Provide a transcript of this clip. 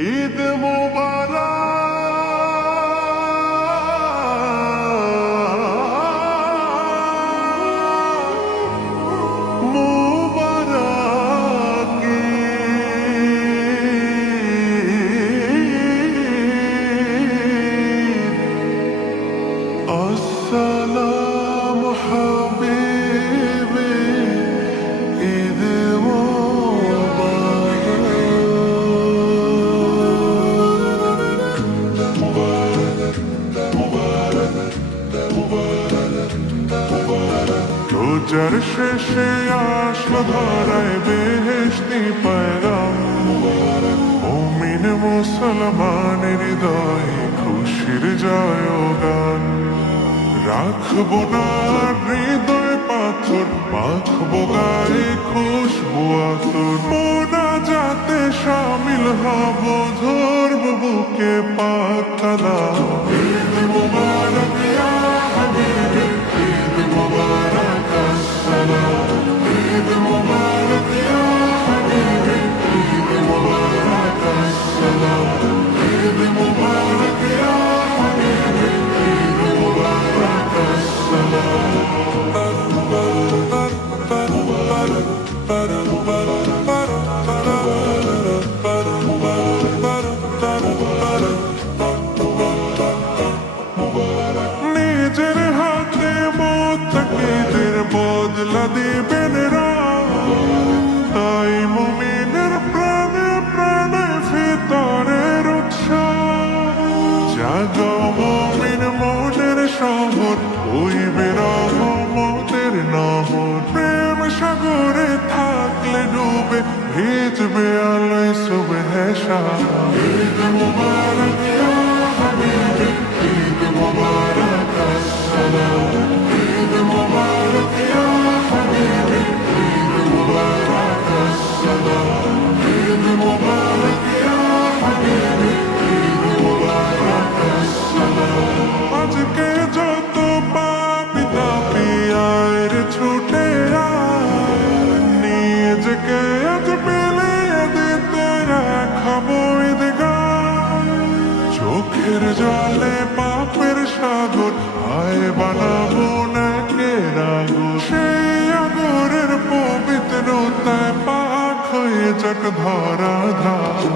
ঈদ মুবারক মুবারক ঈদ। আসসালামু হাবিবি ঈদ রোজার শেষে আসলো ধরায় বেহেশতি পয়গাম, মুমিন মুসলমানের হৃদয়ে খুশির জয়গান। রাখবো না হৃদয় পাথর, মাখবো গায়ে খুশবু আতর, মোনাজাতে শামিল হব, ধরবো বুকে পাক কালাম। ঈদ মুবারক ইয়া হাবিবি ঈদ মুবারক আসসালাম। ঈদ মুবারক ইয়া হাবিবি ঈদ মুবারক আসসালাম। ঈদ মুবারক ইয়া হাবিবি ঈদ মুবারক আসসালাম। নিজের হাতে মুত্তাকিদের বদলা দিবেন রব, তাই মুমিনের প্রাণে প্রাণে ভিতরের উৎসব। জাগাও মুমিন মনের শহর, হইবে রহমতের নহর। প্রেম সাগরে থাকলে ডুবে, ভিজবে আলোয় সুবহে শাম। ঈদ মুবারক ইয়া হাবিবি ঈদ মুবারক আসসালাম। ঈদ মুবারক ইয়া হাবিবি ঈদ মুবারক আসসালাম। ঈদ মুবারক ইয়া হাবিবি ঈদ মুবারক আসসালাম। আজকে যত পাপী তাপী আয় রে ছুটে আয়, নিজেকে আজ বিলিয়ে দিতে রাখাবো ঈদগাহ। চোখের জলে পাপের সাগর আয় বানাবো নাকে রাগো, সেই আগরের পবিত্রতায় পাক হয়ে যাক ধরা ধাম।